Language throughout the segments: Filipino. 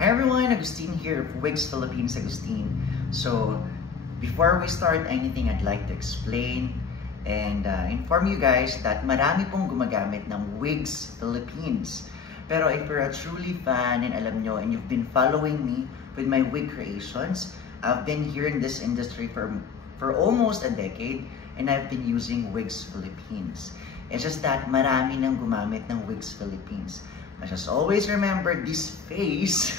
Hi everyone, Agustin here of Wigs Philippines, Agustin. So, before we start anything, I'd like to explain and inform you guys that marami pong gumagamit ng Wigs Philippines. Pero if you're a truly fan and alam nyo, and you've been following me with my wig creations, I've been here in this industry for almost a decade and I've been using Wigs Philippines. It's just that marami nang gumamit ng Wigs Philippines. But just always remember this face.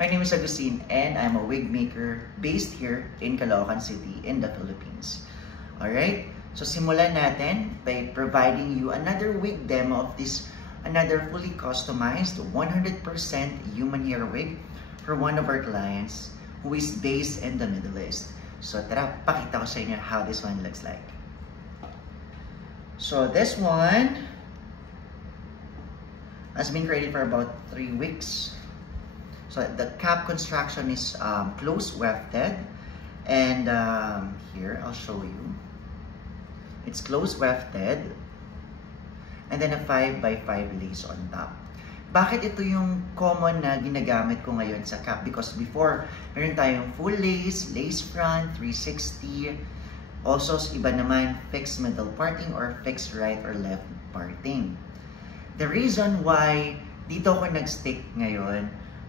My name is Agustin and I'm a wig maker based here in Caloocan City in the Philippines. Alright, so simulan natin by providing you another wig demo of this, another fully customized 100% human hair wig for one of our clients who is based in the Middle East. So tara, pakita ko sa inyo how this one looks like. So this one has been created for about 3 weeks. So the cap construction is close wefted, and here I'll show you. It's close wefted, and then a 5x5 lace on top. Bakit ito yung common na ginagamit ko ngayon sa cap? Because before, meron tayong full lace, lace front, 360. Also, iba naman, fixed middle parting or fixed right or left parting. The reason why dito ako nag-stick ngayon,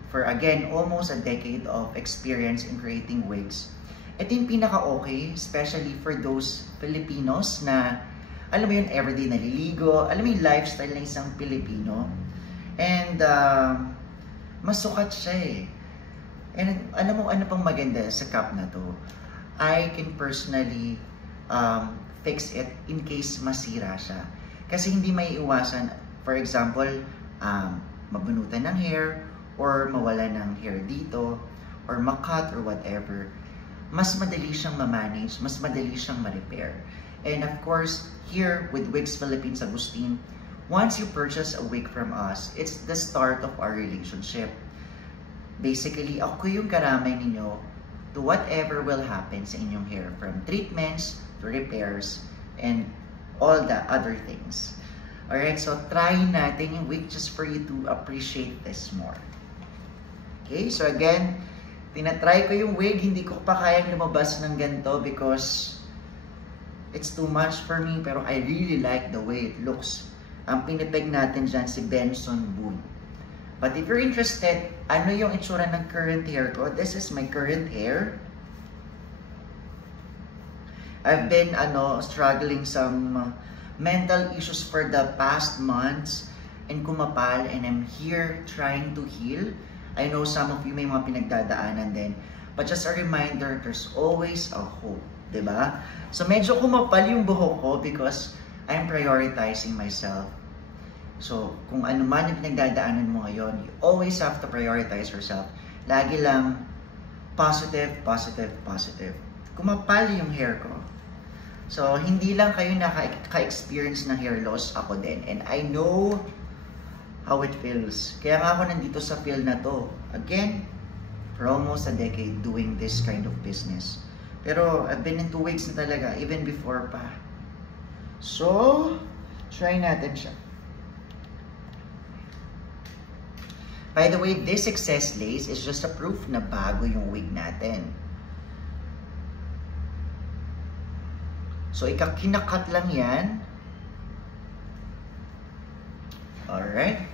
for again, almost a decade of experience in creating wigs, ito yung pinaka-okay, especially for those Filipinos na, alam mo yun, everyday naliligo, alam mo yung lifestyle ng isang Pilipino. And, masukat siya eh. And alam mo ano pang maganda sa cap na to? I can personally fix it in case masira siya. Kasi hindi may iwasan, for example, mabunutan ng hair, or mawala ng hair dito, or makat or whatever. Mas madali siyang ma-manage, mas madali siyang ma-repair. And of course, here with Wigs Philippines, Agustin, once you purchase a wig from us, it's the start of our relationship. Basically, ako yung karamay ninyo to whatever will happen sa inyong hair, from treatments to repairs and all the other things. Alright, so try natin yung wig just for you to appreciate this more. Okay, so again, tinatry ko yung wig, hindi ko pa kayang lumabas ng ganito because it's too much for me, pero I really like the way it looks. Ang pinipeg natin dyan si Benson Boone. But if you're interested, ano yung itsura ng current hair ko? This is my current hair. I've been struggling some mental issues for the past months and kumapal, and I'm here trying to heal. I know some of you may mga pinagdadaanan din. But just a reminder, there's always a hope. Diba? So medyo kumapal yung buhok ko because I'm prioritizing myself. So kung ano man yung pinagdadaanan mo ngayon, you always have to prioritize yourself. Lagi lang positive, positive, positive. Kumapal yung hair ko. So hindi lang kayo naka-experience ng hair loss, ako din. And I know how it feels. Kaya nga ako nandito sa field na to. Again, for almost a decade doing this kind of business. Pero I've been into wigs na talaga, even before pa. So, try natin siya. By the way, this excess lace is just a proof na bago yung wig natin. So, kinakat lang yan. Alright.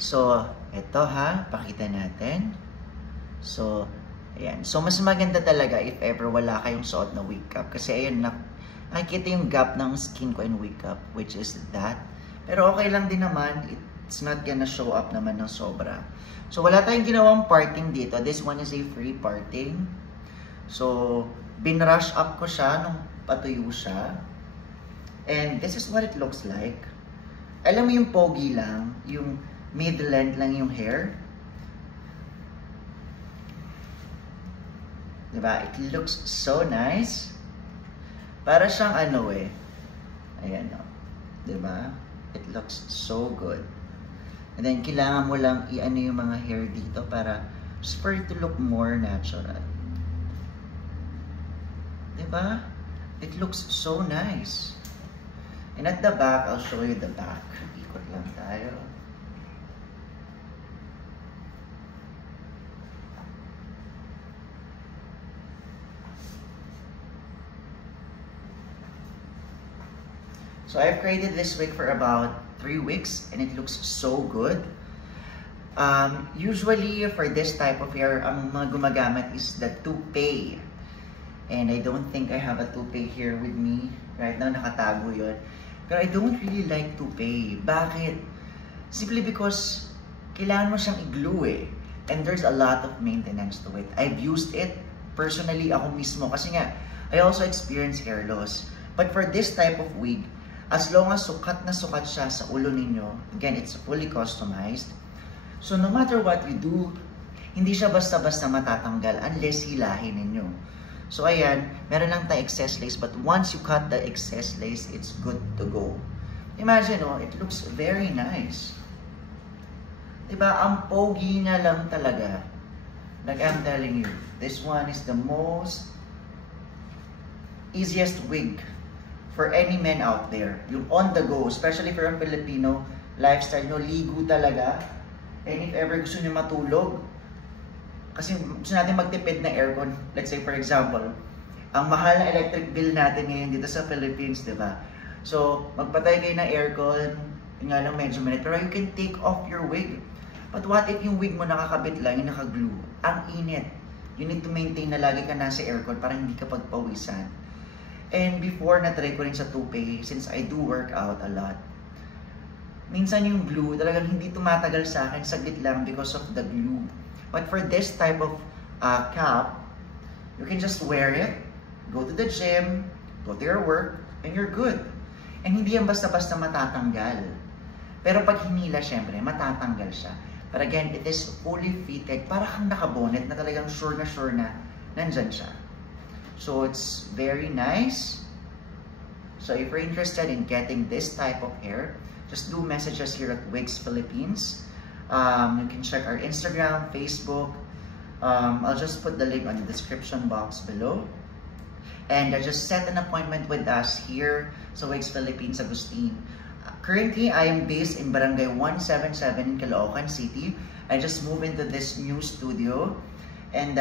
So, ito ha, pakita natin. So, ayan. So, mas maganda talaga if ever wala kayong suot na wig cap. Kasi ayan, nakikita yung gap ng skin ko in wig cap, which is that. Pero okay lang din naman. It's not gonna show up naman ng sobra. So, wala tayong ginawang parting dito. This one is a free parting. So, binrush up ko siya nung patuyo siya. And this is what it looks like. Alam mo yung pogi lang, yung mid-length lang yung hair. Diba? It looks so nice. Para siyang ano eh. Ayan o. Diba? It looks so good. And then, kailangan mo lang i-ano yung mga hair dito para just for it to look more natural. Diba? It looks so nice. And at the back, I'll show you the back. Ikot lang tayo. So I've created this wig for about 3 weeks and it looks so good. Usually for this type of hair, ang mga gumagamit is the toupee. And I don't think I have a toupee here with me. Right now, nakatago yun. Pero I don't really like toupee. Bakit? Simply because kailangan mo siyang i-glue eh. And there's a lot of maintenance to it. I've used it personally ako mismo kasi nga, I also experience hair loss. But for this type of wig, as long as sukat na sukat siya sa ulo ninyo, again, it's fully customized. So no matter what you do, hindi siya basta-basta matatanggal unless hilahin ninyo. So ayan, meron lang tayong excess lace, but once you cut the excess lace, it's good to go. Imagine, oh, it looks very nice. Diba, ang pogi na lang talaga. Like I'm telling you, this one is the most easiest wig for any men out there. Yung on the go, especially for a Filipino lifestyle, no, ligo talaga. And if ever gusto nyo matulog, kasi gusto natin magtipid na aircon. Let's say for example, ang mahal na electric bill natin ngayon dito sa Philippines, di ba? So, magpatay kayo ng aircon, yun nga lang medyo minute, pero you can take off your wig. But what if yung wig mo nakakabit lang, yung nakaglue? Ang init. You need to maintain na lagi ka nasa aircon para hindi ka pagpawisan. And before, na-try ko rin sa toupee, since I do work out a lot, minsan yung glue, talagang hindi tumatagal sa akin, saglit lang because of the glue. But for this type of cap, you can just wear it, go to the gym, go to your work, and you're good. And hindi yan basta-basta matatanggal. Pero pag hinila, syempre, matatanggal siya. But again, it is fully fitted, para kang nakabonet na talagang sure na nandyan siya. So it's very nice. So if you're interested in getting this type of hair, just do message us here at Wigs Philippines. You can check our Instagram, Facebook. I'll just put the link on the description box below. And just set an appointment with us here sa Wigs Philippines, Agustin. Currently, I am based in Barangay 177 in Caloocan City. I just moved into this new studio. And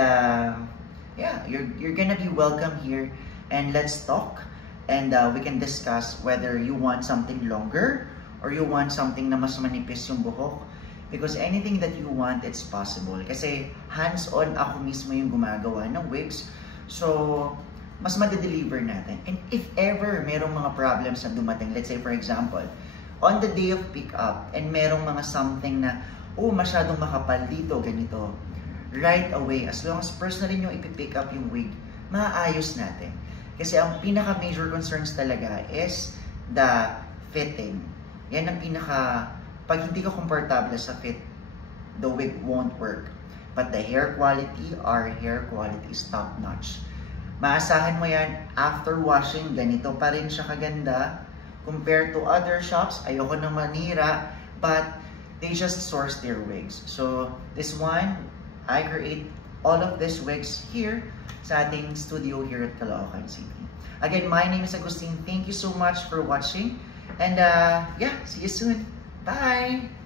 yeah, you're gonna be welcome here. And let's talk. And we can discuss whether you want something longer or you want something na mas manipis yung buhok. Because anything that you want, it's possible. Kasi hands-on ako mismo yung gumagawa ng wigs. So, mas madedeliver natin. And if ever merong mga problems na dumating, let's say for example, on the day of pick-up, and merong mga something na, oh, masyadong makapal dito, ganito, right away, as long as personally nyo ipipick up yung wig, maayos natin. Kasi ang pinaka-major concerns talaga is the fitting. Yan ang pag hindi ka komportable sa fit, the wig won't work. But the hair quality, our hair quality is top-notch. Maasahan mo yan, after washing, ganito pa rin siya kaganda. Compared to other shops, ayoko na manira, but they just source their wigs. So, this one, I create all of these wigs here sa ating studio here at Caloocan City. Again, my name is Agustin. Thank you so much for watching. And yeah, see you soon. Bye!